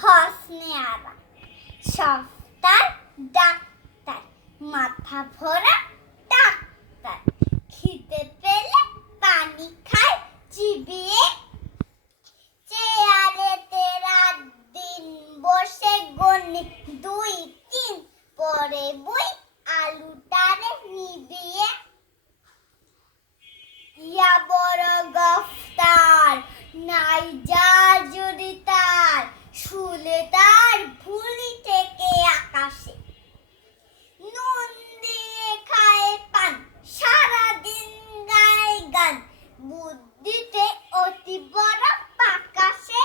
হসনে আরা সফতার doctor মাথা ভরা doctor খিদে পেলে পানি খায় চিবিয়ে চেয়ারেতে রাত দিন বসে গণিত 2 3 পরে বই আলুটারে নিবিয়ে ইয়া বড় গফতার নাই যা জুড়ি তার শুলে তার ভুলি থেকে আকাশে নুন দিয়ে খায় পান সারাদিন গায় গান বুদ্ধিতে অতি বড় পাকাশে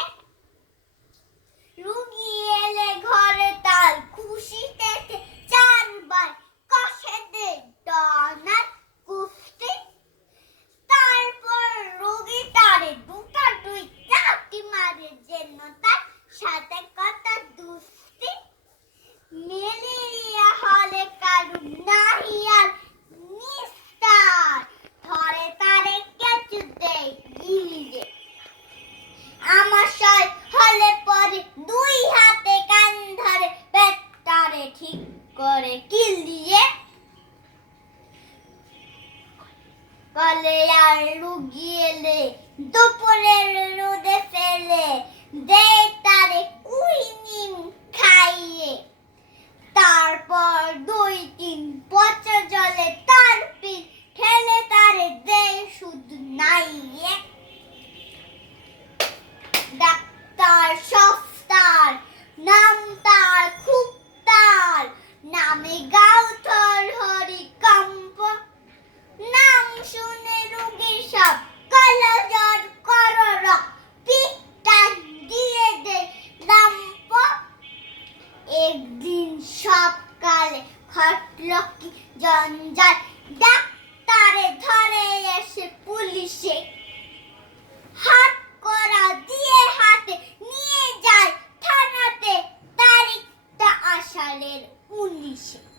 রুগী এলে ঘরে তার খুশিতে 4বার কষে দে ডনার কুস্তি তারপর রোগী তারে দুটা চাটি মারে যেন তার সাথে কথা দুস্তি ম্যালেরিয়া হলে কারু নাহি আর নিস্তার ধরে তারে কেঁচু দেয় গিলিয়ে আমাশয় হলে পরে 2 হাতে কান ধরে পেটটারে ঠিক করে কিলিয়ে কলে আর রুগী এলে দুপুরের রোদে ফেলে দে তারে কুইনিন খাইয়ে তারপর 2-3 পচা জলে তার পিঠ ঠেলে তারে দে শুধু নাইয়ে ডাক্তার সফতার নাম তার খুব তার নামে গাও থর হরি কম্প নাম শুনে রুগী সব কালাজ্বর করর পিঠটা দিয়ে দে লাম্প একদিন সকালে ঘটল কি জঞ্জাল ডাক্তারে ধরে এসে পুলিশে হাত করা দিয়ে হাতে নিয়ে যায় থানাতে তারিখটা আষাঢ়ের 19